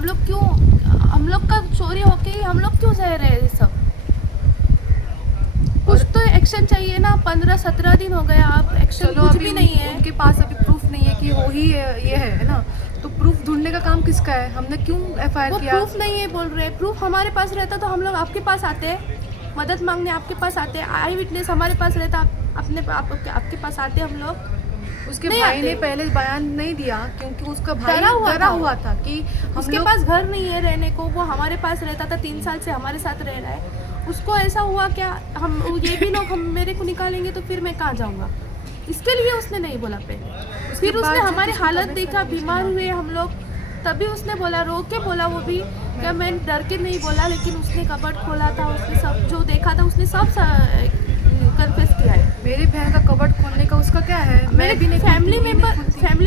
हम लोग का चोरी होके हम लोग क्यों सह रहे हैं ये सब? कुछ तो एक्शन चाहिए ना। 15-17 दिन हो गया, अब एक्शन कुछ भी नहीं है। उनके पास अभी प्रूफ नहीं है कि हो ही ये है ना, तो प्रूफ ढूंढने का काम किसका है? हमने क्यों एफआईआर किया? प्रूफ नहीं है बोल रहे। प्रूफ हमारे पास रहता तो हम लोग आपके पास आते, मदद मांगने आपके पास आते। आई विटनेस हमारे पास रहता, आपके पास आते हम लोग। उसके भाई ने पहले बयान नहीं दिया क्योंकि उसका भाई डरा हुआ था कि उसके पास घर नहीं है रहने को। वो हमारे पास रहता था, 3 साल से हमारे साथ रह रहा है। उसको ऐसा हुआ क्या, हम ये भी लोग हम मेरे को निकालेंगे तो फिर मैं कहाँ जाऊँगा? इसके लिए उसने नहीं बोला पहले। फिर उसने हमारी हालत देखा, बीमार हुए हम लोग, तभी उसने बोला, रो के बोला। वो भी क्या, मैं डर के नहीं बोला, लेकिन उसने कबर्ड खोला था, उसने सब जो देखा था उसने सब कन्फेस किया है। मेरी बहन का कबर्ड खोलने का उसका क्या है? मेरे भी फैमिली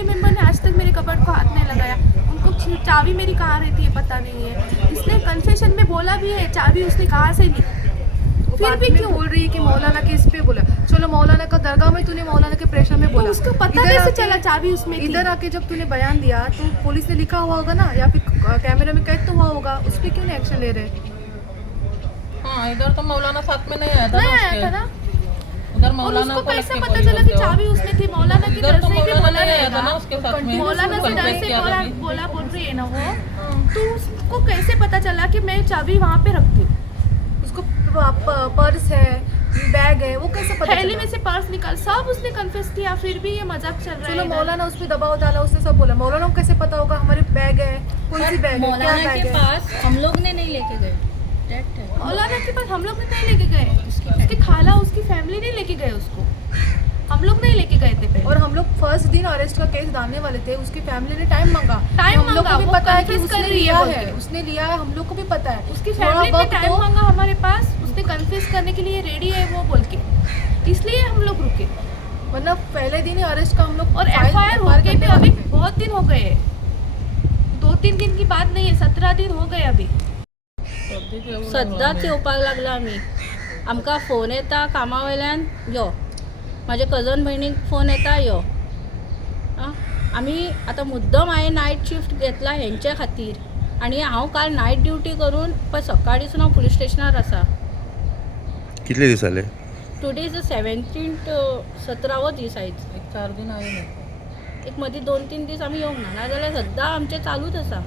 मेंबर ने आज तक मेरे कबर्ड को हाथ नहीं लगाया। उनको चाबी मेरी कहाँ रहती है पता नहीं है। इसने कन्फेशन में बोला भी है चाबी उसने कहाँ से ली। फिर भी क्यों बोल रही है कि मौलाना के इस पे बोला? चलो मौलाना का दरगाह में तूने मौलाना के प्रेशर में बोला, उसको पता कैसे चला चाबी उसमें थी? इधर आके जब तूने बयान दिया तो पुलिस ने लिखा हुआ होगा ना, या फिर कैमरे में कैद तो हुआ होगा, उस पर क्यों नहीं एक्शन ले रहे? हाँ, इधर तो मौलाना साथ में नहीं आया था ना। उधर मौलाना को कैसे पता चला कि चाबी उसमें थी? मौलाना की डर से भी बोला रहेगा ना उसके साथ में। मौलाना से डर से बोला बोल रही है ना वो। तो उसको कैसे पता चला कि मैं चाबी वहाँ पे रखती हूँ? उसको पर्स है, बैग है, वो कैसे पता? थैली में से पर्स निकाल, सब उसने कन्फेस किया। फिर भी ये मजाक चल रहा है। चलो मौलाना उस पर दबाव डाला, उसने सब बोला। मौलाना को कैसे पता होगा हमारे बैग है? कौन सी बैग है? मौलाना के पास हम लोग ने नहीं लेके गए। मौलाना के पास हम लोग ने नहीं लेके गए, उसकी खाला उसकी फैमिली नहीं लेके गए उसको, हम लोग नहीं लेके गए थे पहले। और हम लोग फर्स्ट दिन अरेस्ट का केस डालने वाले थे, उसकी फैमिली ने टाइम मांगा। हम लोग को भी वो पता है कि confess उसने कर रही लिया है है, उसने लिया है, हम लोग को भी पता है। उसकी फैमिली ने टाइम मांगा हमारे पास, उसने कन्फेस करने के लिए रेडी है वो बोल के, इसलिए हम लोग रुके। वरना पहले दिन ही अरेस्ट का हम लोग और एफआईआर होके भी अभी बहुत दिन हो गए, 2-3 दिन की बात नहीं है, 17 दिन हो गए अभी। सद्दांच येवपाक लागला आमी। आमकां फोन येता कामा वयल्यान, यो म्हाज्या कजन भयणीक फोन येता, यो आमी आतां मुद्दम हांवें नायट शिफ्ट घेतला हेंच्या खातीर, आनी हांव काल नायट ड्युटी करून पळय सकाळींसून हांव पुलीस स्टेशनार आसा। कितले दीस जाले? टुडे इज द 17th 17वो दीस आयज। 4 दिन आये नाही. एक मदीं 2-3 दीस आमी येवंक ना, नाजाल्यार सद्दां आमचें चालूच आसा।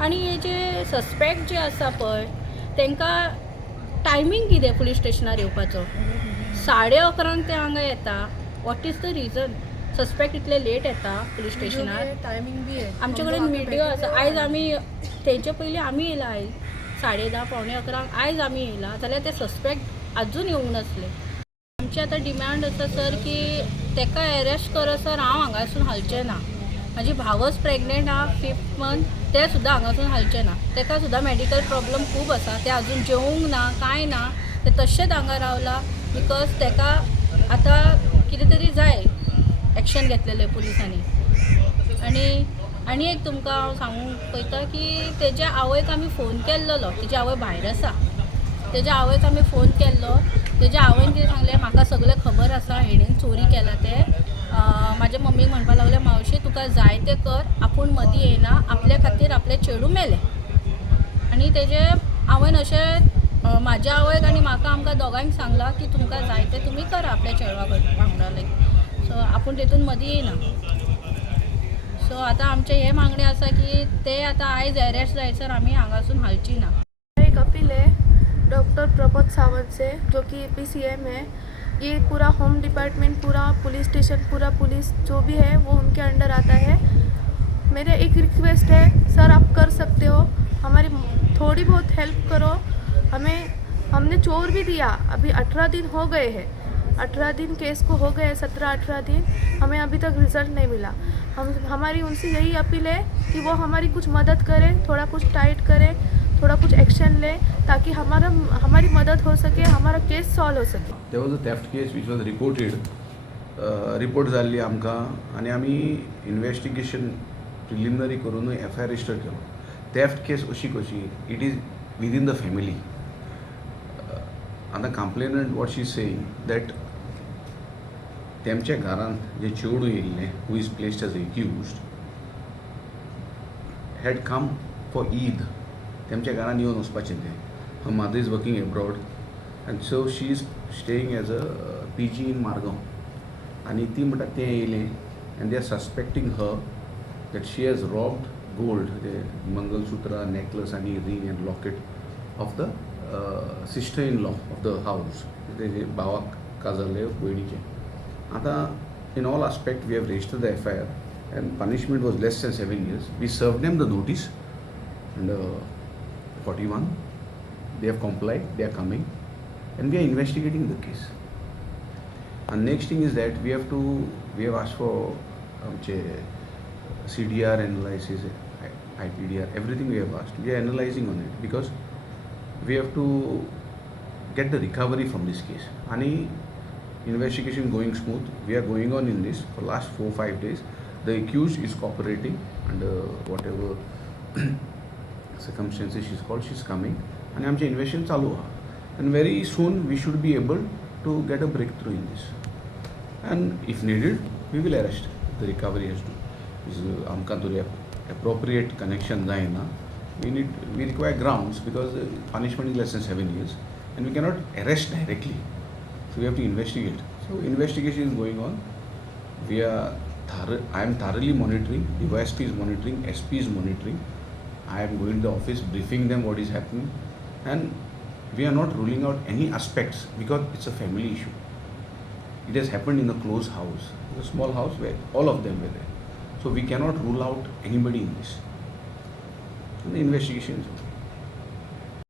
आनी हे जे सस्पेक्ट जे आसा पळय तांकां टायमींग कितें पुलीस स्टेशनार येवपाचो? 11:30 ते हांगा येता, what is the region? Suspect इतले लेट येता पुलीस स्टेशनार? टायमिंग बी आहे आमचे कडेन व्हिडिओ आसा। आयज आमी तेंचे पयलीं आमी येयला, आयज 10:30-11:15 आयज आमी येयला, जाल्यार ते सस्पेक्ट आजून येवंक नासले। आमची आतां डिमांड आसा सर की ताका अरेस्ट कर सर, हांव हांगासून हालचें ना। म्हाजी भावच प्रेग्नेंट आहा 5th मंथ, ते सुद्दां हांगासून हालचें ना। ताका सुद्दां मेडिकल प्रॉब्लम खूब आसा, ते आजून जेवंक ना, कांय ना, ते तशेंच हांगा रावला बिकॉज ताका आतां कितें तरी जाय एक्शन घेतलेलें पुलिसांनी। आनी एक तुमकां हांव सांगूंक पळयता की तेज्या आवयक आमी फोन केल्लो, तेजी आवय भायर आसा, तेज्या आवयक आमी फोन केल्लो, तेज्या आवयन कितें सांगलें, म्हाका सगळें खबर आसा, हेणेन चोरी केला ते। म्हाज्या मम्मीक म्हणपाक लागलें, मावशे तुका जाय तें कर, आपूण मदीं येयना, आपल्या खातीर आपलें चेडूं मेलें। आनी तेजे आवयन अशें म्हाज्या आवयक आनी म्हाका आमकां दोगांयक सांगलां की तुमकां जाय तें तुमी करा आपल्या चेडवा वांगडा, लायक सो आपूण तेतून मदीं येयना। सो आतां आमचे हे मागणी आसा की ते आतां आयज अरेस्ट जायसर आमी हांगासून हालची ना। एक अपील है डॉक्टर प्रमोद सावंत से, जो कि APCM है। ये पूरा होम डिपार्टमेंट, पूरा पुलिस स्टेशन, पूरा पुलिस जो भी है वो उनके अंडर आता है। मेरे एक रिक्वेस्ट है सर, आप कर सकते हो, हमारी थोड़ी बहुत हेल्प करो हमने चोर भी दिया, अभी 18 दिन हो गए हैं, 18 दिन केस को हो गए, 17-18 दिन, हमें अभी तक रिज़ल्ट नहीं मिला। हमारी उनसे यही अपील है कि वो हमारी कुछ मदद करें, थोड़ा कुछ टाइट करें, थोड़ा कुछ एक्शन लें, ताकि हमारी मदद हो सके, हमारा केस सॉल्व हो सके। There was a theft case which was reported, report जाल्ली आमकां, आनी आमी इन्वेस्टिगेशन प्रिलिमिनरी करून FIR रजिस्टर केलो। थेफ्ट केस अशी कशी, it is within the family. आतां complainant what she is saying that तेमच्या घरांत जे चेडूं येयल्लें, who is placed as accused, had come for Eid तेमच्या घरान येवन वचपाचें तें. Her mother is working abroad and so she is staying as a PG in Margao. आनी ती म्हणटा तें येयलें and they are suspecting her that she has robbed gold, mangalsutra, necklace आनी ring and locket of the sister in law of the house. तेजे भावाक काजरले भयणीचे. आतां in all aspect we have registered the FIR and punishment was less than 7 years. We served them the notice under 41. They have complied, they are coming and we are investigating the case. And next thing is that we have asked for CDR analysis, IPDR, everything we have asked. We are analyzing on it because we have to get the recovery from this case. Any investigation going smooth. We are going on in this for last 4-5 days. The accused is cooperating under whatever circumstances she's coming. And आमचे investigation चालू आहा. And very soon we should be able to get a breakthrough in this. And if needed, we will arrest. The recovery has to. आमकां तरी appropriate connection जायना. We require grounds because the punishment is less than 7 years, and we cannot arrest directly. So we have to investigate. So investigation is going on. I am thoroughly monitoring. The YSP is monitoring. SP is monitoring. I am going to the office, briefing them what is happening, and we are not ruling out any aspects because it's a family issue. It has happened in a closed house, a small house where all of them were there. So we cannot rule out anybody in this. And the investigation is on.